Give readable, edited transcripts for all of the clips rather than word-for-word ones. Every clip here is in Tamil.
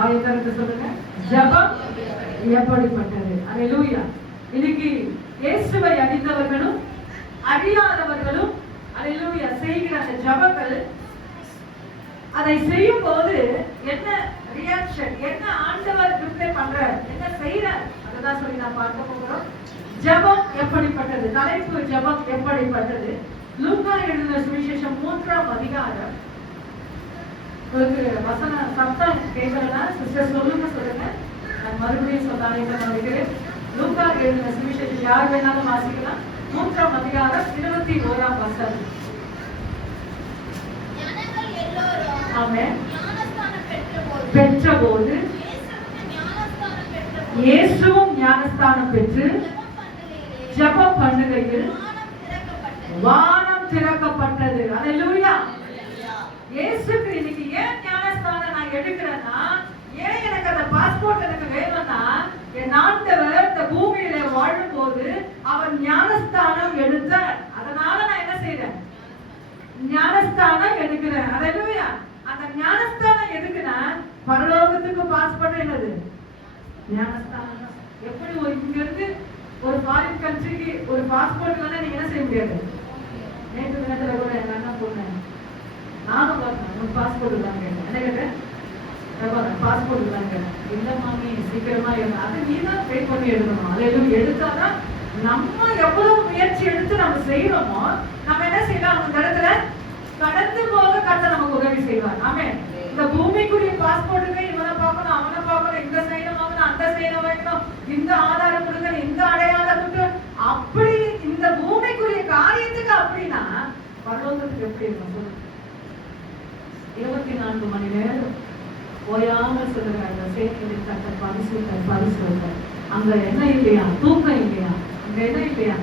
வாயை திறந்து சொல்லுங்க, ஜெபம் எப்படிப்பட்டது. அல்லேலூயா. இன்னைக்கு இயேசுவை அறிந்தவர்களும் அறியாதவர்களும் அல்லேலூயா செய்கிற அந்த ஜெபங்கள், அதை செய்யும் போது என்ன ரியாக்ஷன், என்ன ஆண்டவர் ரிப்ளை பண்றார், என்ன செய்யறார், அதுதான் சொல்லி நான் பார்க்க போகிறோம். ஜெபம் எப்படிப்பட்டது, தலைப்பு ஜெபம் எப்படிப்பட்டது. லூக்கா எழுதின சுவிசேஷம் 3ஆம் அதிகாரம். உங்களுக்கு வசன சத்தம் கேட்கலன்னா சிஸ்டர் சொல்லுங்க, நான் மறுபடியும் சொல்லாங்க நினைக்கிறேன். லூக்கா எழுதின சுவிசேஷம் யார் வேணாலும் வாசிக்கலாம். 3ஆம் அதிகாரம் 21ஆம் வசனம். ஆமென். பெற்றபோது இயேசுவும் ஞானஸ்தானம் பெற்று ஜெபம் பண்ணுகையில் வானம் திறக்கப்பட்டது. அல்லேலூயா. இயேசுக்கு இன்னைக்கு ஏன் ஞானஸ்தானம் நான் எடுக்கிறேன்னா, ஏன் எனக்கு அந்த பாஸ்போர்ட் எனக்கு வேணும்னா, என் ஆண்டவர் இந்த பூமியில வாழும் போது அவர் ஞானஸ்தானம் எடுத்தார். அதனால நான் என்ன செய்றேன், ஞானஸ்தானம் எடுக்கிறேன். அல்லேலூயா. அந்த ஞானஸ்தானம் எதுக்குன்னா, பரலோகத்துக்கு பாஸ்போர்ட் என்னது, ஞானஸ்தானம். எப்படி இங்க இருந்து ஒரு ஃபாரின் கண்ட்ரிக்கு ஒரு பாஸ்போர்ட் இல்லைன்னா நீங்க என்ன செய்ய முடியாது. நேற்று தினத்துல கூட எங்க அண்ணா போனேன், நானும் பார்த்தேன், பாஸ்போர்ட் இல்லாங்க என்ன கேட்டேன், பாஸ்போர்ட் இல்லாங்க இல்ல மாமி சீக்கிரமா எழுத, அதை நீ தான் பே பண்ணி எழுதணும். அது எதுவும் எடுத்தாதான் நம்ம எவ்வளவு முயற்சி எடுத்து நம்ம செய்யறோமோ நம்ம என்ன செய்யலாம், அந்த இடத்துல கடந்து போக கர்த்தர் நமக்கு உதவி செய்வார். ஆமென். இந்த பூமிக்குரிய பாஸ்போர்ட்டுக்கு இவனை பார்க்கணும், அவனை பார்க்கணும், இந்த சைனை வாங்கணும், அந்த சைனை வாங்கணும், இந்த ஆதாரம் கொடுக்கணும், இந்த அடையாளம் கொடுக்கணும், அப்படி இந்த பூமிக்குரிய காரியத்துக்கு அப்படின்னா பரலோகத்துக்கு எப்படி இருக்கும் சொல்லுங்க. 24 மணி நேரம் ஓயாமல் சொல்லுறாங்க, சேர்த்து கர்த்தர் பரிசுத்தர். அங்க என்ன இல்லையா, தூக்கம் இல்லையா, அங்க என்ன இல்லையா,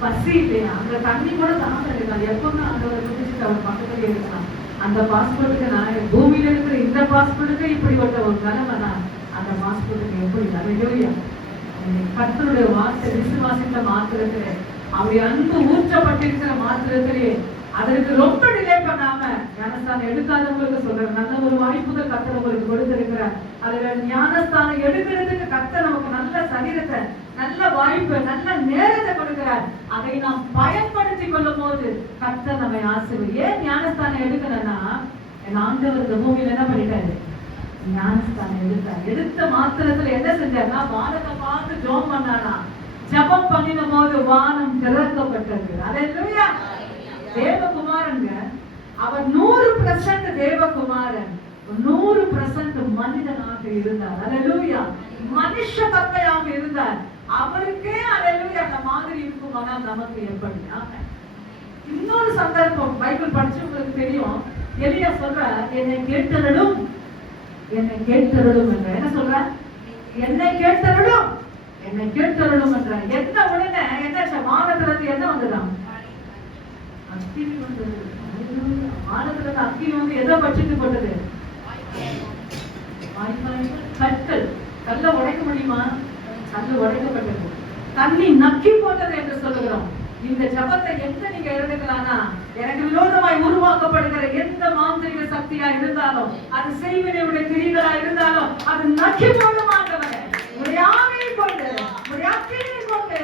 பசி இல்லையா, அங்க தண்ணி கூட தாங்க இருக்காது. எப்பவுமே ஆண்டவரை குடிச்சிட்டு அவர் பக்கத்துல இருக்கலாம். அந்த பாஸ்போர்ட்டுக்கு நான் பூமியில இருக்கிற இந்த பாஸ்போர்ட்டுக்கு இப்படிப்பட்ட ஒரு நிலைமைனா அந்த பாஸ்போர்ட்டுக்கு எப்படி. அல்லேலூயா. கர்த்தருடைய வார்த்தை விசுவாசித்த மாத்திரத்திலே, அவருடைய அன்பு ஊற்றப்பட்டிருக்கிற மாத்திரத்திலே அதற்கு ரொம்ப டிலே பண்ணாம ஞானஸ்தானம் எடுக்காதவங்களுக்கு சொல்றேன், நல்ல ஒரு வாய்ப்புகள் கர்த்தர் உங்களுக்கு கொடுத்திருக்கிறார். அதுல ஞானஸ்தானம் எடுக்கிறதுக்கு கர்த்தர் நமக்கு நல்ல சரீரத்தை, நல்ல வாய்ப்பு, நல்ல நேரத்தை கொடுக்கிறார். அதை நாம் பயன்படுத்திக் கொள்ளும் போது கர்த்தர் நம்மை ஆசீர்வதிப்பார். ஏன் ஞானஸ்தானம் எடுக்கணும்னா, என் ஆண்டவர் இந்த பூமியில என்ன பண்ணிட்டாரு, ஞானஸ்தானம் எடுத்தார். எடுத்த மாத்திரத்துல என்ன செஞ்சாருன்னா, வானத்தை பார்த்து ஜெபம் பண்ணானா, ஜெபம் பண்ணின போது வானம் திறக்கப்பட்டது. அல்லேலூயா. தேவகுமாரங்க, அவர் 100% தேவகுமாரன், 100% மனிதனாக இருந்தார். அல்லேலூயா. மனுஷ தன்மையாக இருந்தார். அவருக்கே அல்லேலூயா அந்த மாதிரி இருக்குமானா நமக்கு எப்படி. இன்னொரு சந்தர்ப்பம் பைபிள் படிச்சவங்களுக்கு தெரியும். எலியா சொல்ற, என்னை கேட்டருளும், என்னை கேட்டருளும் என்ற, என்ன சொல்ற, என்னை கேட்டருளும், என்னை கேட்டருளும் என்ற. என்ன உடனே என்ன வானத்துல இருந்து என்ன வந்துதான், அக்கினி வந்தது. வானத்துல இருந்து அக்கினி வந்து எதை பட்சித்து போட்டது, கற்கள். கல்ல உடைக்க முடியுமா, கல்லு உடைக்கப்பட்டது. தண்ணி நக்கி போட்டது என்று சொல்லுகிறோம். இந்த ஜபத்தை எங்க நீங்க எழுதுக்கலாம்னா, எனக்கு விரோதமாய் உருவாக்கப்படுகிற எந்த மாந்திரிக சக்தியா இருந்தாலும், அது செய்வினையுடைய கிரிகளா இருந்தாலும், அது நக்கி போடுமாண்டவரே, முறையாவே கொண்டு முறையாக்கினை கொண்டு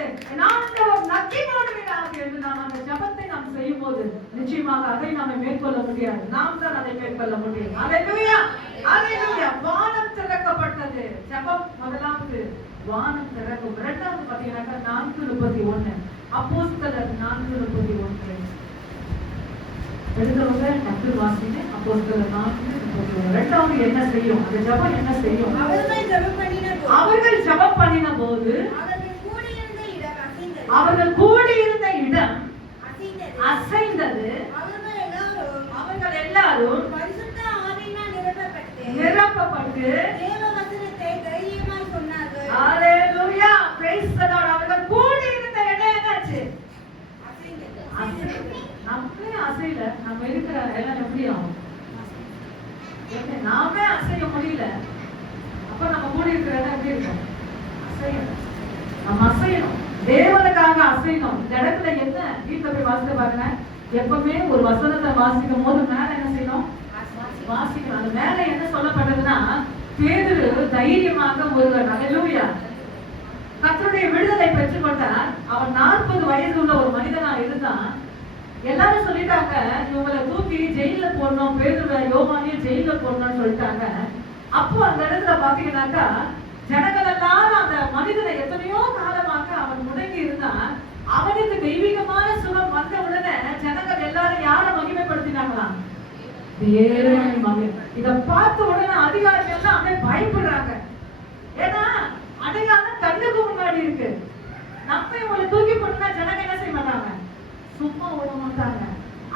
ஆண்டவர் நக்கி போடுவீராக என்று நாம் அந்த ஜபத்தை நாம் செய்யும் போது நிச்சயமாக அதை நாம மேற்கொள்ள முடியாது, நாம் தான் அதை மேற்கொள்ள முடியும். அல்லேலூயா. அல்லேலூயா. வானம் திறக்கப்பட்டது. ஜபம் முதலாவது வானம் திறக்கும். இரண்டாவது பாத்தீங்கன்னா 4:31 அப்போஸ்தலர் 4:31 எழுதுறவங்க டக்கு வாசிங்க. அப்போஸ்தலர் 4:31. இரண்டாவது என்ன செய்யும், அந்த ஜபம் என்ன செய்யும், அவர்கள் ஜபம் பண்ணின போது அவர்கள் கூடியிருந்த இடம் அசைந்தது. அவர்கள் எல்லாரும் நிரப்பப்பட்டு அல்லேலூயா, பிரைஸ் தி லார்ட். அவர்கள் கூடியிருந்த இடம் என்னாச்சு, நம்மளே அசையல, நம்ம இருக்கிற இடம் எப்படி ஆகும், நாமே அசைய முடியல. அப்ப நம்ம கூடி இருக்கிற இடம் எப்படி இருக்கும், அசையணும். நம்ம அசையணும், தேவனுக்காக அசையணும். இந்த இடத்துல என்ன, வீட்டுல போய் வாசித்து பாருங்க. எப்பவுமே ஒரு வசனத்தை வாசிக்கும் போது மேல என்ன செய்யணும், வாசிக்கணும். அந்த மேல என்ன சொல்லப்பட்டதுன்னா, தைரியமாக ஒருவர். அல்லேலூயா. கர்த்தருடைய விடுதலை பெற்றுக்கொண்டார். அவன் 40 வயது உள்ள ஒரு மனிதனா இருந்தான். எல்லாரும் சொல்லிட்டாங்க, இவங்களை தூக்கி ஜெயில போடணும், பேதுருவை யோவானையும் ஜெயில போடணும்னு சொல்லிட்டாங்க. அப்போ அந்த இடத்துல பாத்தீங்கன்னாக்கா ஜனங்கள் எல்லாம் அந்த மனிதனை எத்தனையோ காலமாக அவன் முடங்கி இருந்தான். அவனுக்கு தெய்வீகமான சுகம் வந்த உடனே ஜனங்கள் எல்லாரும் யார மகிமைப்படுத்தினாங்களாம்? தேவனை மகிமை. இத பார்த்த உடனே அதிகாரிகள் எல்லாம் அப்படியே பயப்படுறாங்க. ஏன்னா அடையாளம் கண்ணுக்கு முன்னாடி இருக்கு. நம்ம இவங்களை தூக்கி போட்டா ஜனங்க என்ன செய்ய மாட்டாங்க? சும்மா விட மாட்டாங்க.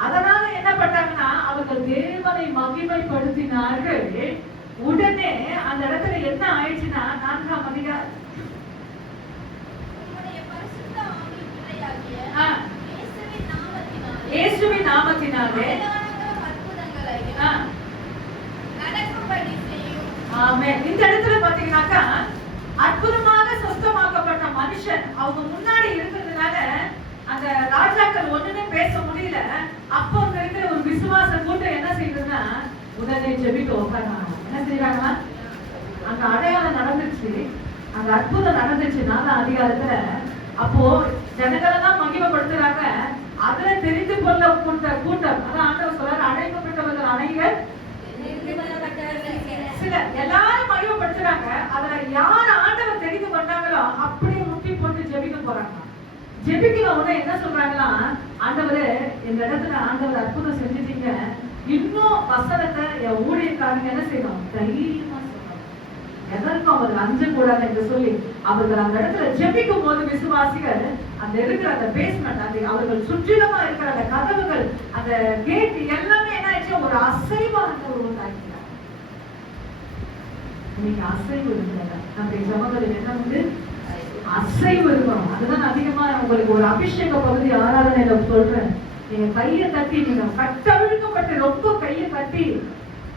அதனால என்ன பண்ணாங்கன்னா அவர்கள் தேவனை மகிமைப்படுத்தினார்கள். உடனே அந்த இடத்துல என்ன ஆயிடுச்சுன்னா 4ஆம் அதிகாரம் இயேசுவின் நாமத்தினாலே ஆமென். இந்த இடத்துல பாத்தீங்கன்னாக்கா அற்புதமாக சுத்தமாக்கப்பட்ட மனுஷன் அவங்க முன்னாடி இருக்கிறதுனால அந்த ராஜாக்கள் ஒண்ணுமே பேச முடியல. அப்போ அங்க இருக்கிற ஒரு விசுவாச கூட்டம் என்ன செய்யுதுன்னா உடனே ஜெபிக்க உட்கார்ந்தாங்க. என்ன செய்யறாங்கன்னா அங்க அடையாளம் நடந்துச்சு, அங்க அற்புதம் நடந்துச்சு 4ஆம் அதிகாரத்துல. அப்போ ஜனங்கள் எல்லாம் மகிமைப்படுத்துறாங்க. அதுல தெரிந்து கொள்ள கூட்டம் அதான் ஆண்டவர் சொல்றாரு, அழைக்கப்பட்டவர்கள் அனைவர் சிலர் எல்லாரும் மகிமைப்படுத்துறாங்க. அதுல யார் ஆண்டவர் தெரிந்து கொண்டாங்களோ அப்படியே முட்டி போட்டு ஜெபிக்க போறாங்க. ஜெபிக்கிற உடனே என்ன சொல்றாங்களா, ஆண்டவரே இந்த இடத்துல ஆண்டவர் அற்புதம் செஞ்சுட்டீங்க, இன்னும் வசனத்தை என் ஊழியக்காரங்க என்ன செய்யணும்? தைரியமா சொல்லணும். எதற்கும் அவர்கள் அஞ்சக்கூடாது என்று சொல்லி அவர்கள் அந்த இடத்துல ஜெபிக்கும் போது விசுவாசிகள் அந்த இருக்கிற அந்த பேஸ்மெண்ட், அந்த அவர்கள் சுற்றிலுமா இருக்கிற அந்த கதவுகள், அந்த கேட் எல்லாமே என்ன ஆயிடுச்சு? ஒரு அசைவான ஒரு உண்டாக்கிறார். நீங்க அசைவு இருக்கிறத நம்முடைய ஜபங்களில் என்ன வந்து அசைவு இருக்கணும். அதுதான் அதிகமா உங்களுக்கு ஒரு அபிஷேக பகுதி ஆராதனையில சொல்றேன். நீங்க கையை தட்டி, நீங்க கட்டவிழ்க்கப்பட்டு ரொம்ப கையை தட்டி,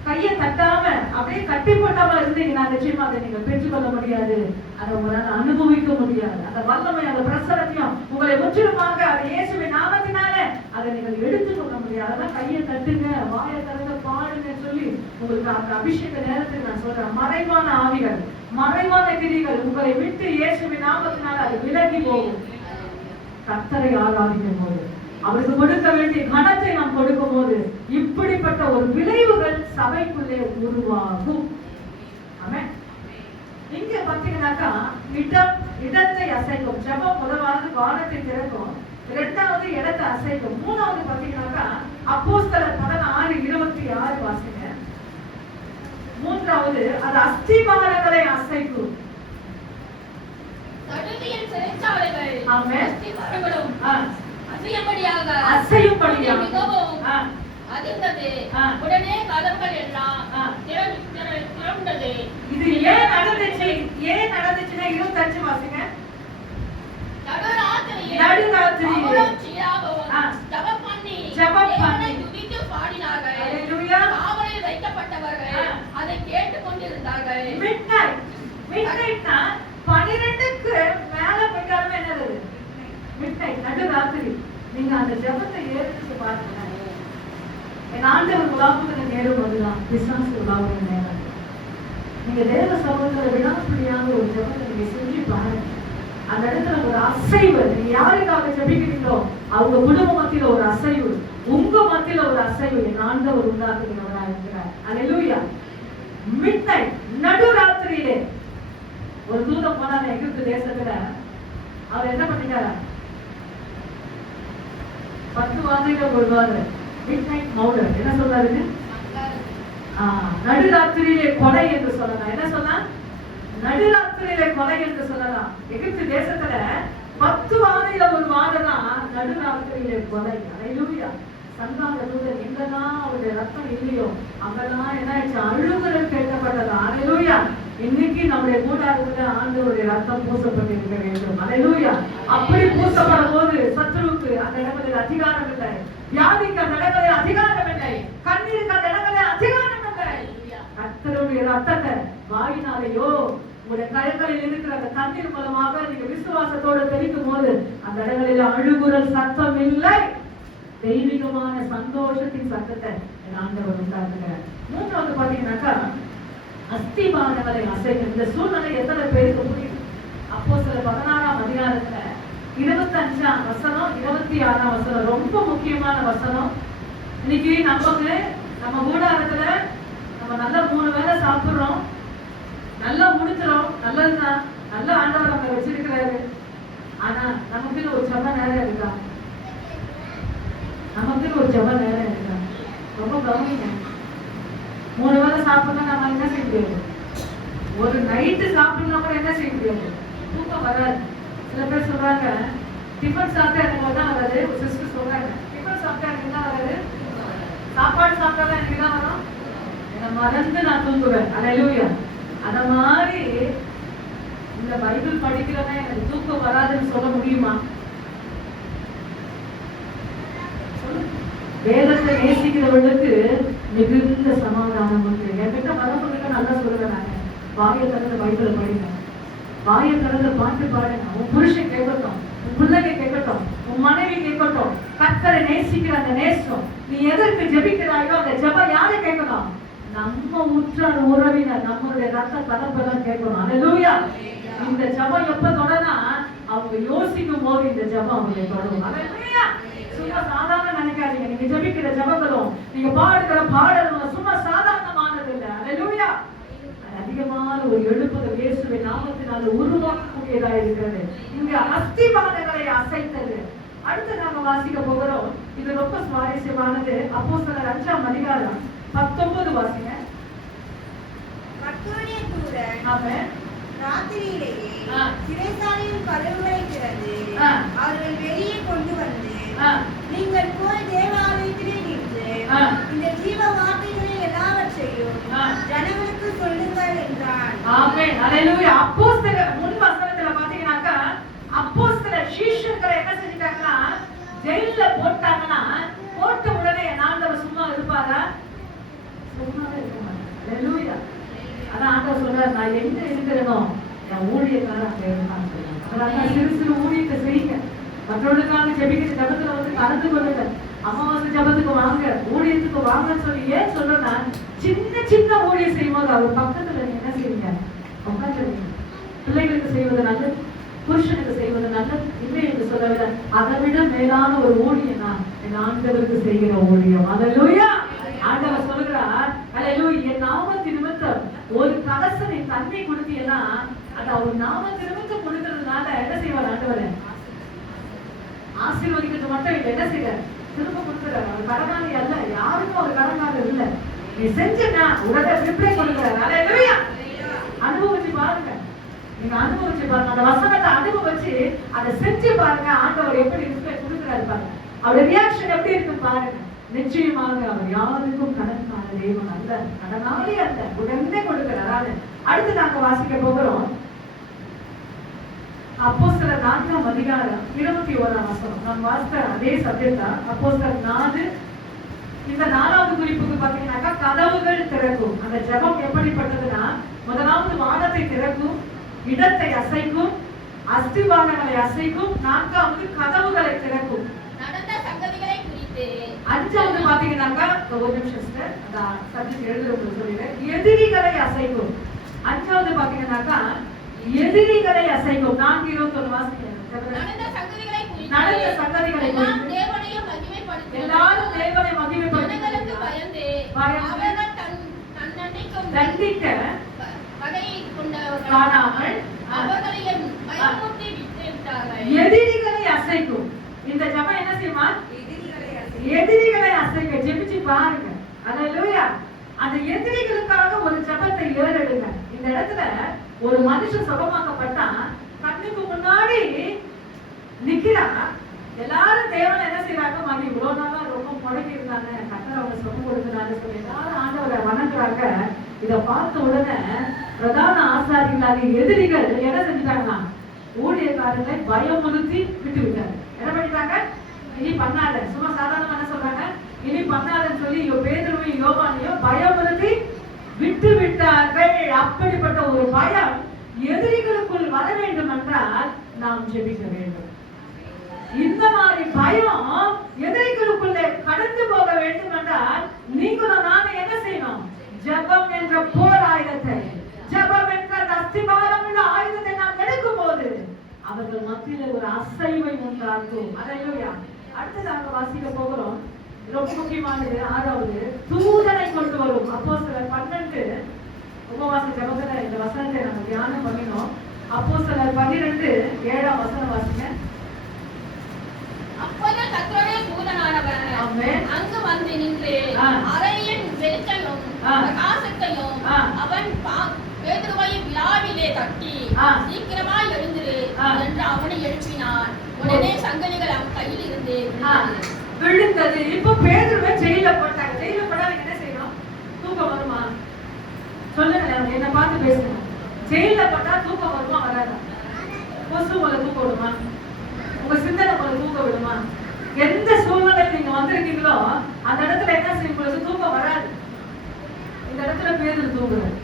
கையை தட்டாம அப்படியே கட்டி போட்டாம இருந்தீங்கன்னா நிச்சயமா அதை நீங்க பெற்றுக்கொள்ள முடியாது. அதை உங்களால அனுபவிக்க முடியாது. அந்த வல்லமை, அந்த பிரசனத்தையும் உங்களை முற்றிலுமாக அதை இயேசுவின் நாமத்தினால அதை நீங்கள் எடுத்துக்கொள்ள முடியாது. அதான் கையை தட்டுங்க, வாயை திறந்து பாடுங்க சொல்லி உங்களுக்கு அந்த அபிஷேக நேரத்துக்கு நான் சொல்றேன். மறைவான ஆவிகள், மறைவான கிரிகள் உங்களை விட்டு இயேசுவின் நாமத்தினால அது விலகி போகும். கர்த்தரை ஆராதிக்கும் போது, அவருக்கு கொடுக்க வேண்டிய கனத்தை நாம் கொடுக்கும் போது இப்படிப்பட்ட ஒரு விளைவுகள் சபைக்குள்ளே உருவாகும். ஆமென். இங்க பாத்தீங்கன்னாக்கா இடத்தை அசைக்கும். ஜெபம் முதலாவது வானத்தை திறக்கும், இரண்டாவது இடத்தை அசைக்கும், மூணாவது பாத்தீங்கன்னாக்கா அப்போஸ்தலர் 16:26 வாசிங்க. மூன்றாவது அது அஸ்திபாரங்களை அசைக்கும். உடனே கதவுகள் எல்லாம் திறந்தது. இது ஏன் நடந்துச்சு? ஏன் நடந்துச்சுன்னா 25 வாசிங்க. நடுராத்திரியிலே ஜெபம் பண்ணி துதித்து பாடினார்கள். ஹல்லேலூயா. காவலில் வைக்கப்பட்டவர்கள் அதை கேட்டுக் கொண்டிருந்தார்கள். மிட்நைட்னா 12க்கு மேல போய்ட்டாலும் என்னது? மிட்நைட், நடுராத்திரி. நீங்க அந்த ஜெபத்தை ஏறிட்டு பாருங்க. என் ஆண்டவர் உலாவுகிற நேரம் அதுதான் பிசாசு உலாவுகிற நேரம். நீங்க தேவ சமூகத்துல விடாப்பிடியான ஒரு ஜெபத்தை நீங்க செஞ்சு பாருங்க. அந்த இடத்துல ஒரு அசைவு, நீங்க யாருக்காக ஜெபிக்கிறீங்களோ அவங்க குடும்ப மத்தியில ஒரு அசைவு, உங்க மத்தியில ஒரு அசைவு என் ஆண்டவர் உண்டாக்குகிறவரா இருக்கிறார். அல்லேலூயா. மிட்நைட், நடுராத்திரியிலே ஒரு தூதம் போனாங்க எகிப்து தேசத்துல. அவர் என்ன பண்ணிட்டாரு? 10 வாதையில வருவாரு. மிட்நைட் மௌடர் என்ன சொல்றாருங்க? நடுராத்திரியிலே கொலை என்று சொல்லலாம். என்ன சொன்னா? நடுராத்திரியிலே கொலை என்று சொல்லலாம். எகிப்து தேசத்துல 10 வாதையில ஒரு வாதைதான் நடுராத்திரியிலே கொலை. அல்லேலூயா. சந்தான தூதன் எங்கெல்லாம் அவருடைய ரத்தம் இல்லையோ அங்கெல்லாம் என்ன ஆயிடுச்சு? அழுகுரல் கேட்கப்பட்டதா. அல்லேலூயா. இன்னைக்கு நம்முடைய கூட்டாளத்துல ஆண்டவருடைய ரத்தம் பூசப்பட்டு இருக்க வேண்டும். அல்லேலூயா. அப்படி பூசப்படும் போது சத்துருவுக்கு அந்த இடங்களில் அதிகாரம் இல்லை, வியாதிக்கு அந்த இடங்களில் அதிகாரம் இல்லை, கண்ணீருக்கு அந்த இடங்களில் அதிகாரம் இல்லை. கர்த்தருடைய ரத்தத்தை வாயினாலேயோ உங்களுடைய கரங்களில் இருக்கிற அந்த தண்ணீர் மூலமாக நீங்க விசுவாசத்தோடு தெளிக்கும் போது அந்த இடங்களில் அழுகுரல் சத்தம் இல்லை, தெய்வீகமான சந்தோஷத்தின் சத்தத்தை ஆண்டவர் உண்டாக்குகிறார். மூன்றாவது பாத்தீங்கன்னாக்கா அஸ்திபாரங்களை அசைக்க. இந்த சூழ்நிலை எத்தனை பேருக்கு புரியுது? அப்போஸ்தலர் 16ஆம் அதிகாரத்துல 25ஆம் வசனம் 26ஆம் வசனம் ரொம்ப முக்கியமான வசனம். இன்னைக்கு நம்ம கூடாரத்துல நம்ம நல்லா 3 வேளை சாப்பிடுறோம், நல்லா முடிக்கிறோம், நல்லதுதான், நல்ல ஆண்டவர் நம்ம வச்சிருக்கிறாரு. ஆனா நமக்குன்னு ஒரு ஜெப நேரம் இருக்கா? நமக்குன்னு ஒரு ஜெப நேரம் இருக்கா? ரொம்ப கவனிங்க. 3 வேளை சாப்பிடணும், நம்ம என்ன செய்ய முடியாது? ஒரு நைட்டு சாப்பிடணும் கூட என்ன செய்ய முடியாது? தூக்கம் வராது. சில பேர் சொல்றாங்க டிஃபன் சாப்பிட்டா எனக்கு தான் வராது. ஒரு சிஸ்டர் சொல்றாங்க டிஃபன் சாப்பிட்டா எனக்கு தான் வராது, சாப்பாடு சாப்பிட்டா எனக்கு தான் வரும், என்னை மறந்து நான் தூங்குவேன். அல்லேலூயா. அத மாதிரி இந்த பைபிள் படிக்கிறவங்க எனக்கு தூக்கம் வராதுன்னு சொல்ல முடியுமா? வேதத்தை நேசிக்கிறவர்களுக்கு மிகுந்த சமாதானம் உண்டு. என்கிட்ட வரவங்களுக்கு நல்லா சொல்லுவேன், நாங்க வாயை திறந்த பைபிளை படிங்க, வாயை திறந்த பாட்டு பாடுங்க. உன் புருஷன் கேட்கட்டும், உன் பிள்ளைங்க கேட்கட்டும், உன் மனைவி கேட்கட்டும். கர்த்தரை நேசிக்கிற அந்த நேசம், நீ எதற்கு ஜெபிக்கிறாயோ அந்த ஜெபம் யாரை கேட்கணும்? நம்ம உற்றார் உறவினர், நம்மளுடைய ரத்த பரம்பெல்லாம் கேட்கணும். அல்லேலூயா. இந்த ஜெபம் எப்ப தொடனா? அவங்க யோசிக்கும் போது இந்த ஜெபம் அவங்க தொடரும். அல்லேலூயா. சும்மா சாதாரண நினைக்காதீங்க. நீங்க ஜெபிக்கிற ஜெபங்களும் நீங்க பாடுகிற பாடல்களும் சும்மா சாதாரணமானது இல்லை. அல்லேலூயா. அதிகமான ஒரு எழுப்புதல் இயேசுவின் நாமத்தினால உருவாக்கக்கூடியதா இருக்கிறது. இங்க அஸ்திபாரங்களை அசைத்தது. அடுத்து நாம வாசிக்க போகிறோம். இது ரொம்ப சுவாரஸ்யமானது. அப்போஸ்தலர் 5ஆம் அதிகாரம் 19 வாசிங்க. கர்த்தருடைய தூதன் ஆமென். ராத்திரியிலேயே சிறைச்சாலையின் கதவுகளை திறந்து அவர்கள் வெளியே கொண்டு வந்து, நீங்கள் போய் தேவாலயத்திலே நின்று இந்த ஜீவ வார்த்தைகளை எல்லாவற்றையும் ஜனங்களுக்கு சொல்லுங்கள் என்றான். ஆமென். அல்லேலூயா. அப்போஸ்தலர் முன் வசனத்துல பாத்தீங்கன்னாக்கா அப்போஸ்தலர் சீஷர்களை என்ன செஞ்சிட்டாங்கன்னா ஜெயில்ல போட்டாங்கன்னா, போட்ட உடனே ஆண்டவர் சும்மா இருப்பாரா? சும்மாவே இருக்க மாட்டார். அல்லேலூயா. அதான் ஆண்டவர் சொல்றாரு, நான் எங்க இருக்கிறேனோ என் ஊழியக்காரர் அங்க இருக்கான்னு சொல்றாங்க. அதனால சிறு சிறு ஊழியத்தை செய்யுங்க. மற்றவர்களுக்காக ஜெபிக்கிற ஜபத்துல வந்து கலந்து கொள்ளுங்க. அமாவாசை ஜபத்துக்கு வாங்க, ஊழியத்துக்கு வாங்கன்னு சொல்லி ஏன் சொல்றேன்னா, சின்ன சின்ன ஊழியம் செய்யும் போது அவர் பக்கத்துல நீங்க என்ன செய்வீங்க? உட்காந்துருவீங்க. பிள்ளைகளுக்கு செய்வது நல்லது, புருஷனுக்கு செய்வது நல்லது இல்லை என்று சொல்லவில்லை. அதை விட மேலான ஒரு ஊழியம் தான் என் ஆண்டவருக்கு செய்கிற ஊழியம். அல்லேலூயா. ஆண்டவர் சொல்லுகிறார், அல்லேலூயா, என் நாமத்தின் நிமித்தம் ஒரு கலசனை தண்ணி கொடுத்தீங்கன்னா அது அவர் நாமத்தின் நிமித்தம் கொடுக்கிறதுனால என்ன செய்வார் ஆண்டவர்? ஆசீர்வதிக்கிறது மட்டும் இல்லை, என்ன செய்யறார்? திரும்ப கொடுக்கிறார். அவர் கடனாளி அல்ல, யாருக்கும் ஒரு கடனாளி இல்லை. நீ செஞ்சா உடனே ரிப்ளை கொடுக்கிறார். அல்லேலூயா. அனுபவிச்சு பாருங்க, நீங்க அனுபவிச்சு பாருங்க, அந்த வசனத்தை அனுபவிச்சு அதை செஞ்சு பாருங்க. ஆண்டவர் எப்படி ரிப்ளை கொடுக்கிறாரு பாருங்க, அவருடைய ரியாக்ஷன் எப்படி இருக்கு பாருங்க. நிச்சயமாக அவர் யாருக்கும் கடனான தேவன் அல்ல, கடனாளி அல்ல, உடனே கொடுக்கிறார். அடுத்து நாங்க வாசிக்க போகிறோம். அப்போஸ்தலர் 4ஆம் அதிகாரம் 21ஆம் வசனம். நான் வாசித்த அதே சப்ஜெக்ட் தான். அப்போஸ்தலர் 4. இந்த 4வது குறிப்புக்கு பாத்தீங்கன்னாக்கா கதவுகள் திறக்கும். அந்த ஜெபம் எப்படிப்பட்டதுன்னா, முதலாவது வானத்தை திறக்கும், இடத்தை அசைக்கும், அஸ்திபாரங்களை அசைக்கும், 4வது கதவுகளை திறக்கும். நடந்த சங்கதிகளை குறித்து 5வது பாத்தீங்கன்னாக்கா, ஒரு நிமிஷம் சிஸ்டர், அந்த சப்ஜெக்ட் எழுதுறவங்க சொல்லிடுறேன். எதிரிகளை அசைக்கும். 5வது பாத்தீங்கன்னாக்கா எதிரிகளை அசைக்கும். 4:21 வாசிங்க. நடந்த சங்கதிகளை குறித்து எல்லாரும் தேவனை மகிமைப்படுத்தி பயந்து அவர்கள் தண்டிக்க பகையை கொண்டவர்கள் காணாமல் அவர்களையும் பயமுறுத்தி விட்டார்கள். எதிரிகளை அசைக்கும். இந்த ஜெபம் என்ன செய்யுமா? எதிரிகளை அசைக்க. ஜெபிச்சு பாருங்க. அல்லேலூயா. அந்த எதிரிகளுக்காக ஒரு ஜெபத்தை ஏறெடுங்க. இந்த இடத்துல ஒரு மனுஷன் சுகமாக்கப்பட்டா கண்ணுக்கு முன்னாடி நிக்கிறா. எல்லாரும் தேவனை என்ன செய்யறாங்க? மகி இவ்வளவு நாளா ரொம்ப முடங்கி இருந்தாங்க, கர்த்தர் அவங்க சுகம் கொடுக்கிறாங்க சொல்லி எல்லாரும் ஆண்டவரை வணங்குறாங்க. இத பார்த்த உடனே பிரதான ஆசாரியர்களாக எதிரிகள் என்ன செஞ்சுட்டாங்கன்னா, ஊழியக்காரர்களை பயமுறுத்தி விட்டு விட்டாங்க. என்ன பண்ணிட்டாங்க? இனி பண்ணாத, சும்மா சாதாரணமா என்ன சொல்றாங்க, இனி பண்ணாதன்னு சொல்லி பேதுருவையும் யோவானையும் பயமுறுத்தி விட்டு விட்டார்கள். அப்படிப்பட்ட ஒரு பயம் எதிரிகளுக்குள் வர வேண்டும் என்றால் நாம் ஜெபிக்க வேண்டும். இந்த மாதிரி பயம் எதிரிகளுக்குள்ளே கடந்து போக வேண்டும் என்றால் நீங்களும் நானும் என்ன செய்யணும்? ஜெபம் என்ற போர் ஆயுதத்தை அவர்கள் மத்தியில ஒரு அசைவை உண்டாக்கும். அல்லேலூயா. அடுத்ததாக வாசிக்க போகிறோம். ரொம்ப முக்கியமானது 6வது, தூதனை கொண்டு வரும். அப்போஸ்தலர் 12 உபவாச ஜெபத்துல இந்த வசனத்தை நம்ம தியானம் பண்ணினோம். அப்போஸ்தலர் 12 7ஆம் வசனம் வாசிங்க. அப்பொழுது கர்த்தருடைய தூதனானவர் அங்கு வந்து நின்று அறையின் வெளிச்சமும் பிரகாசத்தையும் அவன் பேதுருவை விழாவிலே தட்டி சீக்கிரமாய் எழுந்திரு என்று அவனை எழுப்பினான். உடனே சங்கிலிகள் அவன் கையில் இருந்து விழுந்தது. இப்ப பேதுருவை ஜெயில போட்டாங்க. ஜெயில போட்டா என்ன செய்யணும்? தூக்கம் வருமா? சொல்லுங்க, என்ன பார்த்து பேசணும். ஜெயில போட்டா தூக்கம் வருமா வராதா? கொசு உங்களை தூக்க விடுமா? உங்க சிந்தனை உங்களை தூக்க விடுமா? எந்த சூழ்நிலையில் நீங்க வந்திருக்கீங்களோ அந்த இடத்துல என்ன செய்யும்? உங்களுக்கு தூக்கம் வராது. இந்த இடத்துல பேதுரு தூங்குறாரு.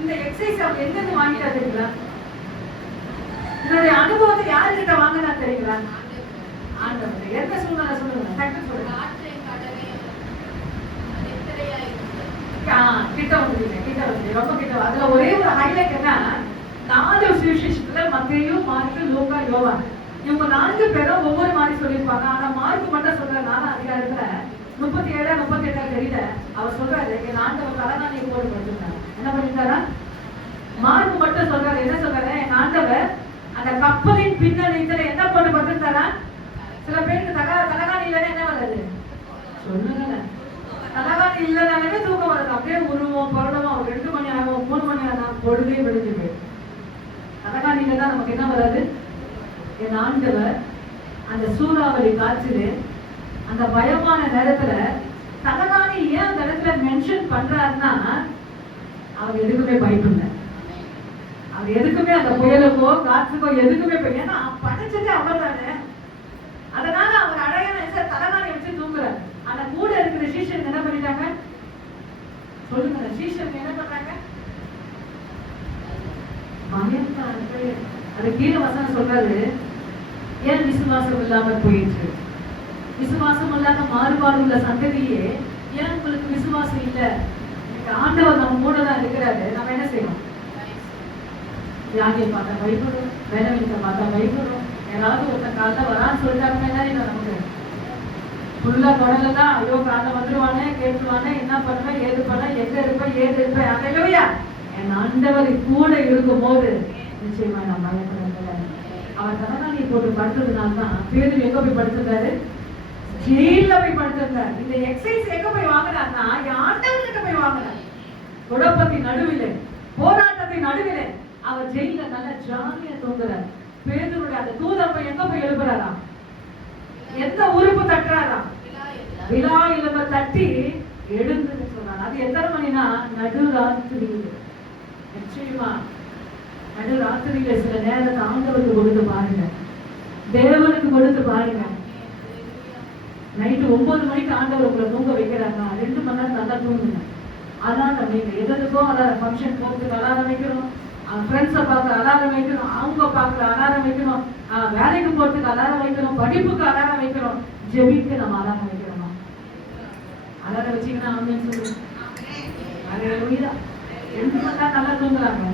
இந்த எக்ஸசைஸ் அவங்க எங்கிருந்து வாங்கிட்டா தெரியுங்களா? இதனுடைய அனுபவத்தை யாருக்கிட்ட வாங்கினா தெரியுங்களா? ஆண்டவர். எந்த சூழ்நிலை சொல்லுங்க, டக்கு சொல்லுங்க. கிட்ட வந்து ரொம்ப கிட்ட. அதுல ஒரே ஒரு ஹைலைட் என்ன, 4 சுவிசேஷத்துல மத்தேயு, மார்க்கு, லூக்கா, யோவான் இவங்க 4 பேரும் ஒவ்வொரு மாதிரி சொல்லியிருப்பாங்க. ஆனா மார்க் மட்டும் சொல்ற 4ஆம் அதிகாரத்துல 37 38 தெரியல, அவர் சொல்றாரு என் ஆண்டவர் தலைநாணி போடு பண்ணிருந்தாரு. என்ன பண்ணிருக்காரா? மார்க் மட்டும் சொல்றாரு. என்ன சொல்றாரு? என் ஆண்டவர் அந்த கப்பலின் பின்னணியில என்ன போட்டு பட்டிருந்தாரா? சில பேருக்கு தலகாணி இல்லைன்னா என்ன வராது? சொல்லுங்க, தலகாணி இல்லைனாலுமே தூக்கம் வருது. அப்படியே உருவம் பொருளவும் 2 மணி ஆகும், 3 மணி ஆகும், பொழுதே விடுஞ்சு போயிடும். தலகாணி இல்லைன்னா நமக்கு என்ன வராது? என் ஆண்டவர் அந்த சூறாவளி காற்றிலே அந்த பயமான நேரத்துல தலகாணி ஏன் அந்த இடத்துல மென்ஷன் பண்றாருன்னா, அவர் எதுக்குமே பயப்படல. அவர் எதுக்குமே அந்த புயலுக்கோ காற்றுக்கோ எதுக்குமே ஏன்னா படைச்சதே அவர் தானே. அதனால அவர் அழகான தலகாணி வச்சு தூங்குறாரு. ஆனா கூட இருக்கிற சீஷன் என்ன பண்ணிட்டாங்க? சொல்லுங்க, சீஷன் என்ன பண்றாங்க? பயந்தாங்க. அது கீழே வசனம் சொல்றாரு, ஏன் விசுவாசம் இல்லாமல் போயிடுச்சு? விசுவாசம் இல்லாத மாறுபாடு உள்ள சந்ததியே ஏன் உங்களுக்கு விசுவாசம் இல்லை? ஆண்டவர் நம்ம கூட தான் இருக்கிறாரு. நம்ம என்ன செய்யணும்? வியாதியை பார்த்தா பயப்படும், வேலையை பார்த்தா பயப்படும். ஏதாவது ஒருத்தன் காலைல வரான்னு சொல்லிட்டாங்கன்னா நமக்கு ஃபுல்லா குடலாம். ஐயோ காலைல வந்துருவானே, கேட்டுருவானே, என்ன பண்ணுவேன், ஏது பண்ண, எங்க இருப்பேன், ஏது இருப்பேன். அல்லேலூயா. என் ஆண்டவர் கூட இருக்கும் போது நிச்சயமா நான் பயப்படுறதில்லை. அவர் தலகாணியை போட்டு படுத்ததுனால்தான் பேதுரு எங்க போய் படுத்திருந்தாரு? ஜெயில போய் படுத்திருந்தாரு. இந்த எக்ஸசைஸ் எங்க போய் வாங்கினார்னா ஆண்டவர்கிட்ட போய் வாங்கினார். குழப்பத்தின் நடுவிலே, போராட்டத்தின் நடுவிலே அவர் ஜெயில நல்ல ஜாலியா தூங்குறார். பேதுருடைய அந்த தூதன் போய் எங்க போய் எழுப்புறாரா? எந்த உறுப்பு தட்டுறாரா? விழா இலம்ப தட்டி எழுந்துன்னு சொல்றாரு. அது எத்தனை மணினா நடுராத்திரியில. நிச்சயமா நடுராத்திரியில சில நேரத்தை ஆண்டவருக்கு கொடுத்து பாருங்க, தேவனுக்கு கொடுத்து பாருங்க. நைட்டு 9 மணிக்கு ஆண்டவர் உங்களை தூங்க வைக்கிறாங்க, 2 மணி நேரம் நல்லா தூங்குங்க. அதான் நீங்க எதற்கோ அலாரம், ஃபங்க்ஷன் போகிறதுக்கு அலாரம் வைக்கிறோம், ஃப்ரெண்ட்ஸை பார்க்க அலாரம் வைக்கிறோம், அவங்க பார்க்குற அலாரம் வைக்கிறோம், வேலைக்கு போகிறதுக்கு அலாரம் வைக்கிறோம், படிப்புக்கு அலாரம் வைக்கிறோம், ஜெபிக்கு நம்ம அலாரம் வைக்கிறோம். அலாரம் வச்சிங்கன்னா ஆமென் சொல்லுங்க. அதே உயிரா 2 மணி நேரம் நல்லா தூங்குறாங்க.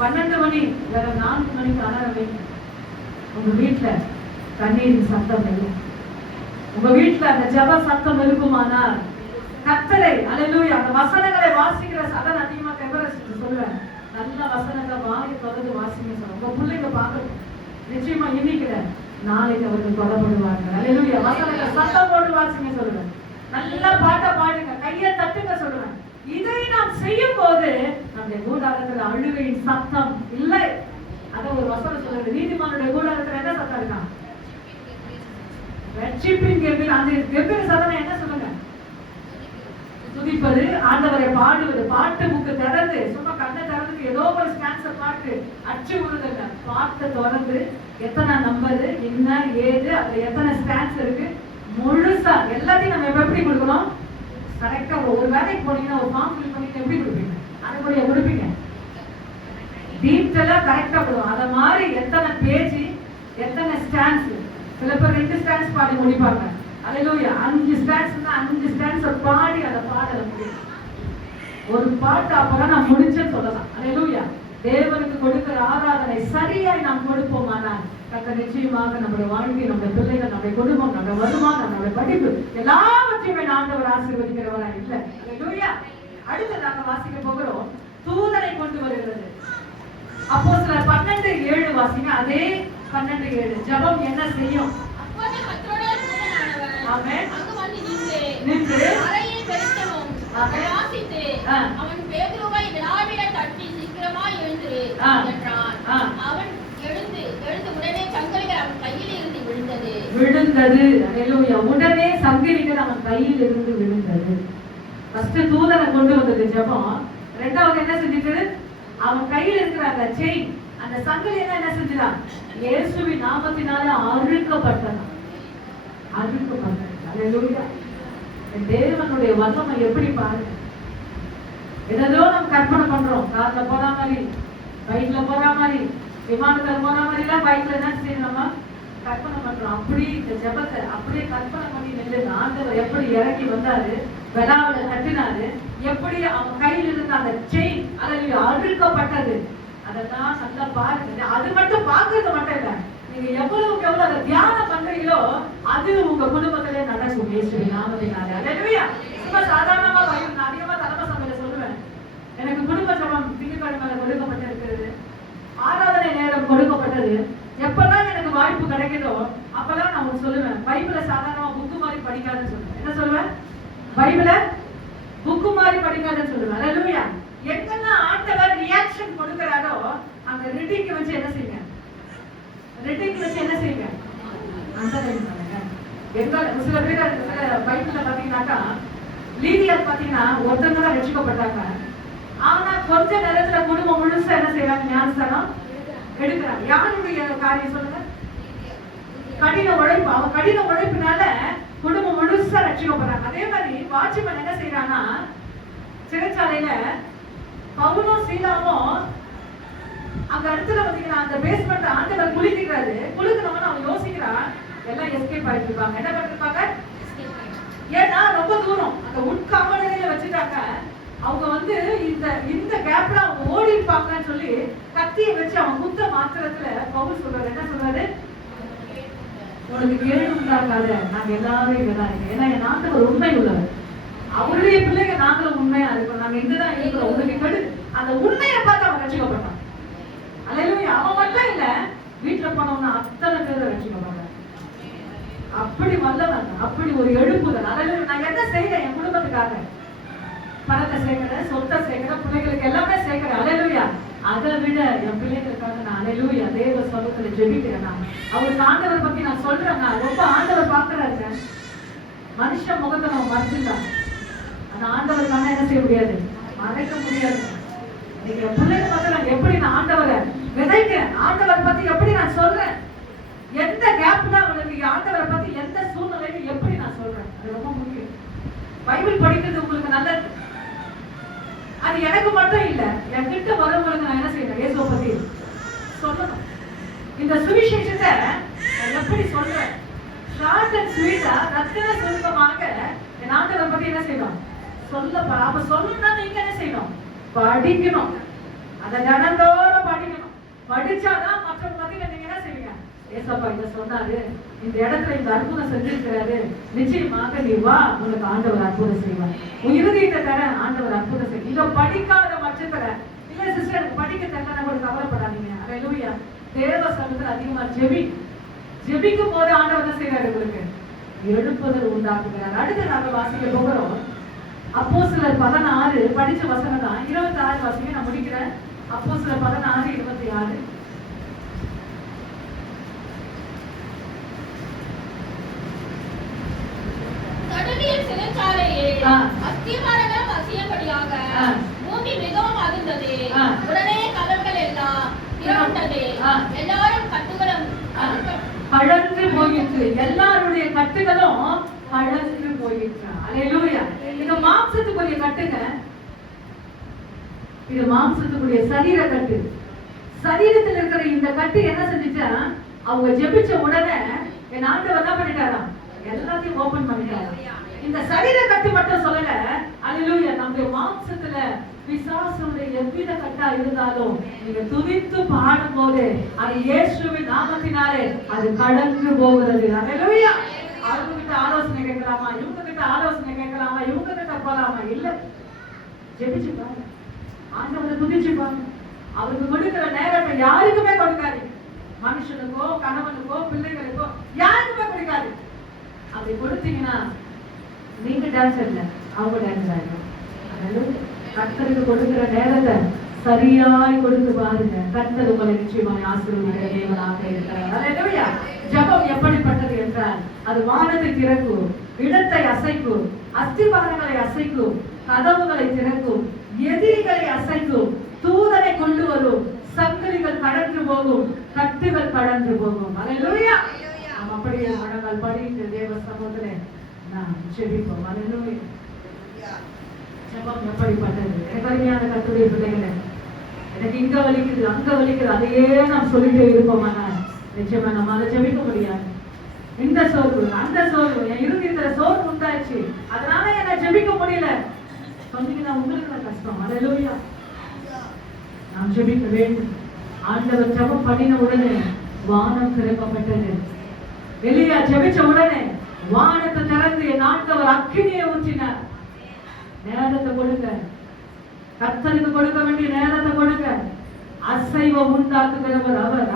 12 மணி வேற 4 மணிக்கு அலாரம் வைக்கணும். உங்க வீட்டுல தண்ணீரின் சத்தம் இல்லை, உங்க வீட்டுல அந்த ஜப சத்தம் இருக்குமானால் கர்த்தரை அல்லேலூயா அந்த வசனங்களை வாசிக்கிற சதன் அதிகமா கெம்பரஸ் சொல்லுவேன். நல்ல வசனங்களை வாங்கி தொடர்ந்து வாசிங்க சொல்லுங்க. உங்க பிள்ளைங்க பார்க்கணும். நிச்சயமா இன்னைக்கு நாளைக்கு அவர்கள் தொடப்படுவாங்க. அல்லேலூயா. வசனங்களை சத்தம் போட்டு வாசிங்க சொல்லுவேன். நல்லா பாட்டை பாடுங்க, கையை தட்டுங்க சொல்லுவேன். இதை நாம் செய்யும் போது நம்முடைய கூடாரத்துல அழுகையின் சத்தம் இல்லை. அத ஒரு வசனம் சொல்லுங்க. நீதிமானுடைய கூடாரத்துல என்ன சத்தம் இருக்கான்? ரட்சிப்பின் கெம்பீர. அந்த கெம்பீர சத்தம் என்ன சொல்லுங்க? துதிப்பது, ஆண்டவரை பாடுவது. பாட்டு புக்கு திறந்து சும்மா கண்ணை திறந்து ஏதோ ஒரு ஸ்டான்ஸர் பாட்டு அச்சு விடுதுங்க. பாட்டை திறந்து எத்தனை நம்பர், என்ன ஏது, அதுல எத்தனை ஸ்டான்ஸ் இருக்கு முழுசா எல்லாத்தையும் நம்ம எப்படி கொடுக்கணும்? கரெக்டா ஒரு வேலைக்கு போனீங்கன்னா ஒரு ஃபார்ம் ஃபில் பண்ணி எப்படி கொடுப்பீங்க? அதை கூட கொடுப்பீங்க டீட்டெயிலா கரெக்டா கொடுவோம். அத மாதிரி எத்தனை பேஜ், எத்தனை ஸ்டான்ஸ். சில பேர் 2 ஸ்டான்ஸ் பாடி முடிப்பாங்க. அல்லேலூயா. 5 ஸ்டான்ஸ்னா 5 ஸ்டான்ஸ் பாடி அதை பாடல முடியும். ஒரு பாட்டு அப்புறம் நான் முடிச்சேன்னு சொல்லலாம். அல்லேலூயா. தேவனுக்கு கொடுக்கிற ஆராதனை சரியாய் நாம் கொடுப்போமானா கர்த்தர் நிச்சயமாக நம்முடைய வாழ்க்கை, நம்முடைய பிள்ளைகள், நம்முடைய குடும்பம், நம்முடைய வருமானம், நம்முடைய படிப்பு எல்லாவற்றையுமே ஆண்டவர் ஆசீர்வதிக்கிறவரா இல்லை. அல்லேலூயா. அடுத்து நாங்க வாசிக்க போகிறோம், தூதனை கொண்டு வருகிறது. அப்போஸ்தலர் 12:7 வாசிங்க. அதே 12:7 ஜெபம் என்ன செய்யும்? அப்பொழுது கர்த்தருடைய தூதனானவர் ஆமென் அங்கு வந்து நின்று அறையை பெருக்கவும் பிரகாசித்து அவன் பேதுருவை விழாவிட தட்டி சீக்கிரமாய் எழுந்திரு என்றான். அவன் எழுந்து உடனே சங்கிலிகள் அவன் கையில் இருந்து விழுந்தது. அல்லேலூயா. உடனே சங்கிலிகள் அவன் கையில் இருந்து விழுந்தது. ஃபர்ஸ்ட் தூதனை கொண்டு வந்தது ஜெபம். ரெண்டாவது என்ன செஞ்சிட்டு, அவன் கையில் இருக்கிற அந்த செயின், அந்த சங்கிலி என்ன செஞ்சுதான்? இயேசுவின் நாமத்தினால அறுக்கப்பட்டது. அல்லேலூயா. தேவனுடைய வல்லமை எப்படி பாருங்க. ஏதோ நம்ம கற்பனை பண்றோம், கார்ல போற மாதிரி, பைக்ல போற மாதிரி, விமானத்துல போற மாதிரி எல்லாம் பைக்ல என்ன செய்யணும், நம்ம கற்பனை பண்றோம். அப்படி இந்த ஜெபத்தை அப்படியே கற்பனை பண்ணி நின்று ஆண்டவர் எப்படி இறங்கி வந்தாரு, விழாவில கட்டினாரு, எப்படி அவன் கையில் இருந்த அந்த செயின் அதில் அறுக்கப்பட்டது. அதெல்லாம் நல்லா பாருங்க. அது மட்டும் பாக்குறது மட்டும் இல்ல, நீங்க எவ்வளவுக்கு எவ்வளவு அதை தியானம் பண்றீங்களோ அது உங்க குடும்பத்திலே நடக்கும். இயேசுவின் நாமத்தினால. அல்லேலூயா. சும்மா சாதாரணமா பைபிள் நான் அதிகமா தலைமை சபையில சொல்லுவேன், எனக்கு குடும்ப ஜெபம் திங்கட்கிழமை கொடுக்கப்பட்டிருக்கிறது, ஆராதனை நேரம் கொடுக்கப்பட்டது. எப்பெல்லாம் எனக்கு வாய்ப்பு கிடைக்குதோ அப்பெல்லாம் நான் உங்களுக்கு சொல்லுவேன், பைபிளை சாதாரணமா புக்கு மாதிரி படிக்காதுன்னு சொல்லுவேன். என்ன சொல்லுவேன்? பைபிளை புக்கு மாதிரி படிக்காதுன்னு சொல்லுவேன். அல்லேலூயா. எங்கெல்லாம் ஆண்டவர் ரியாக்ஷன் கொடுக்கிறாரோ அங்க ரிட்டிங் வச்சு என்ன செய்யுங்க, ரிட்டிங் வச்சு என்ன செய்யுங்க, அண்டர்லைன் பண்ணுங்க. எங்க சில பேர் பைபிள்ல பாத்தீங்கன்னாக்கா லீடியர் பாத்தீங்கன்னா ஒருத்தங்க தான் ரட்சிக்கப்பட்டாங்க. ஆனா கொஞ்ச நேரத்துல குடும்பம் முழுசா என்ன செய்யறாங்க, ஞானஸ்தானம் எடுக்கிறாங்க. யாருடைய காரியம் சொல்லுங்க? கடின உழைப்பு. அவன் கடின உழைப்பினால குடும்பம் முழுசா ரட்சிக்கப்படுறாங்க. அதே மாதிரி வாட்ச்மேன் என்ன செய்யறான்னா, சிறைச்சாலையில பவுலும் சீலாவும் அங்க இடத்துல பாத்தீங்கன்னா அந்த பேஸ்மெண்ட் ஆண்டவர் குளிக்கிறாரு. குளிக்கிறவன அவன் யோசிக்கிறான், எல்லாம் எஸ்கேப் ஆயிட்டு இருப்பாங்க. என்ன பண்ணிருப்பாங்க? ஏன்னா ரொம்ப தூரம் அந்த உட்காமலையில வச்சுட்டாங்க. அவங்க வந்து இந்த கேப்ல அவங்க ஓடி இருப்பாங்கன்னு சொல்லி கத்தியை வச்சு அவன் குத்த மாத்திரத்துல பவுல் சொல்றாரு, என்ன சொல்றாரு? உனக்கு கேடு உண்டாக்காத, நாங்க எல்லாரும் இங்கதான் இருக்கோம். ஏன்னா என் ஆண்டவர் உண்மை உள்ளவர், அவருடைய பிள்ளைங்க நாங்களும் உண்மையா இருக்கோம், நாங்க இங்கதான் இருக்கிறோம். உங்களுக்கு கெடு அந்த உண்மையை பார்த்து அவன் ரட்சிக்கப்பட்டான். அல்லேலூயா. அவன் மட்டும் இல்ல, வீட்டுல போனவன அத்தனை பேரை ரட்சிக்கப்பட்டான். அப்படி வல்லவன், அப்படி ஒரு எழுப்புதல். அல்லேலூயா. நான் என்ன செய்யறேன் என் குடும்பத்துக்காக? பணத்தை சேர்க்கிறேன், சொத்தை சேர்க்கிறேன், பிள்ளைகளுக்கு எல்லாமே சேர்க்கிறேன். அல்லேலூயா. அதை விட என் பிள்ளைகளுக்காக நான் அல்லேலூயா தேவ சமூகத்துல ஜெபிக்கிறேன். நான் அவருக்கு ஆண்டவர் பத்தி நான் சொல்றேன். நான் ரொம்ப ஆண்டவர் பாக்குறாரு. மனுஷன் முகத்தை நம்ம மறைச்சிருந்தான், அந்த ஆண்டவருக்கான என்ன செய்ய முடியாது, மறைக்க முடியாது. நீங்க பிள்ளைங்க பத்தி நான் எப்படி நான் ஆண்டவரை விதைக்கிறேன், ஆண்டவர் பத்தி எப்படி நான் சொல்றேன், எந்த கேப்ல உங்களுக்கு ஆண்டவரை பத்தி எந்த சூழ்நிலையில எப்படி நான் சொல்றேன், அது ரொம்ப முக்கியம். பைபிள் படிக்கிறது உங்களுக்கு நல்லது. அது எனக்கு மட்டும் இல்ல, என்கிட்ட வரவங்களுக்கு நான் என்ன செய்யணும், இயேசுவை பத்தி சொல்லணும். இந்த சுவிசேஷத்தை எப்படி சொல்றேன், ஷார்ட் அண்ட் ஸ்வீட்டா ரத்தின சுருக்கமாக என் ஆண்டவரை பத்தி என்ன செய்யணும், சொல்லப்பா. அப்ப சொல்லணும்னா நீங்க என்ன செய்யணும், படிக்கணும். அதை தினந்தோறும் படிக்கணும். படிச்சாதான் மற்றவங்க மத்தியில நீங்க என்ன செய்வீங்க, ஏசப்பா இத சொன்னாரு, இந்த இடத்துல இந்த அற்புதம் செஞ்சிருக்கிறாரு, நிச்சயமாக நீ வா, உனக்கு ஆண்டவர் அற்புதம் செய்வார். உன் இருதயத்தை தர ஆண்டவர் அற்புதம் செய்வார். இதை படிக்காத பட்சத்துல இல்ல சிஸ்டர் எனக்கு படிக்க தெரியல கூட கவலைப்படாதீங்க. அல்லேலூயா. தேவ சமூகத்துல அதிகமா ஜெபிக்கும் போது ஆண்டவர் என்ன செய்யறாரு, உங்களுக்கு எழுப்புதல் உண்டாக்குகிறார். அடுத்து நாங்க வாசிக்க போகிறோம் அப்போஸ்தலர் 16 படிச்ச வசனம் தான். 26 வாசிங்க, நான் முடிக்கிறேன். அப்போஸ்தலர் 16:26. அஸ்திவாரங்கள் அசையும்படியாக பூமி மிகவும் அதிர்ந்தது. உடனே கதவுகள் எல்லாம் திறந்தது. எல்லாரும் கட்டுகளும் கழன்று போயிற்று. எல்லாருடைய கட்டுகளும் கழன்று போயிற்று. அல்லேலூயா. இது மாம்சத்துக்குரிய கட்டுங்க, இது மாம்சத்துக்குரிய சரீர கட்டு. சரீரத்தில் இருக்கிற இந்த கட்டு என்ன செஞ்சுச்சா, அவங்க ஜெபிச்ச உடனே என் ஆண்டவர் என்ன பண்ணிட்டாராம், எல்லாத்தையும் ஓபன் பண்ணிட்டாராம். இந்த சரீர கட்டு மட்டும் சொல்லல, அல்லேலூயா. நம்முடைய மாம்சத்துல பிசாசுடைய எவ்வித கட்டா இருந்தாலும் நீங்க துதித்து பாடும் போது அது இயேசுவின் நாமத்தினாலே அது கடந்து போகிறது. அல்லேலூயா. அவங்க கிட்ட ஆலோசனை கேட்கலாமா, இவங்க கிட்ட ஆலோசனை கேட்கலாமா, இவங்க கிட்ட போலாமா? இல்ல, ஜெபிச்சு பாருங்க, ஆண்டவரை துதிச்சு பாருங்க. அவருக்கு கொடுக்கிற நேரத்தை யாருக்குமே கொடுக்காது. மனுஷனுக்கோ கணவனுக்கோ பிள்ளைகளுக்கோ யாருக்குமே கொடுக்காது. அப்படி கொடுத்தீங்கன்னா நீங்க டான்ஸ் இல்ல, அவங்க டான்ஸ் ஆயிடும். கர்த்தருக்கு கொடுக்கிற நேரத்தை சரியாய் கொடுத்து பாருங்க. கர்த்தர் உங்களை நிச்சயமாய் ஆசீர்வதிக்கிற தேவனாக இருக்கிறார். அல்லேலூயா. ஜெபம் எப்படிப்பட்டது என்றால் அது வானத்தை திறக்கும், இடத்தை அசைக்கும், அஸ்திபாரங்களை அசைக்கும், கதவுகளை திறக்கும், எதிரிகளை அசைக்கும், தூதனை கொண்டு வரும், சங்கிலிகள் கடந்து போகும், கட்டுகள் கடந்து போகும். அல்லேலூயா. நாம் அப்படியே மனங்கள் படித்து தேவ சமூகத்திலே நாம் ஜெபிப்போம். அல்லேலூயா. ஜெபம் எப்படிப்பட்டது? அருமையான கர்த்தருடைய பிள்ளைகளே, எனக்கு இங்க வலிக்குது அங்க வலிக்குது அதையே நாம் சொல்லிட்டே இருப்போம். நிச்சயமா நம்ம அதை ஜெபிக்க முடியாது. இந்த சோர்வு அந்த சோர்வு, என் இருதயத்துல சோர்வு உண்டாச்சு, அதனால என்ன ஜெபிக்க முடியல சொன்னீங்கன்னா உங்களுக்கு கஷ்டம். அல்லேலூயா. நாம் ஜெபிக்க வேண்டும். ஆண்டவர் ஜெபம் பண்ணின உடனே வானம் திறக்கப்பட்டது. எலியா ஜெபிச்ச உடனே வானத்தை திறந்து என் ஆண்டவர் அக்கினியை ஊற்றினார். நேரத்தை கொடுங்க, கர்த்தருக்கு கொடுக்க வேண்டிய நேரத்தை கொடுங்க. அசைவம் உண்டாக்குகிறவர் அவர்.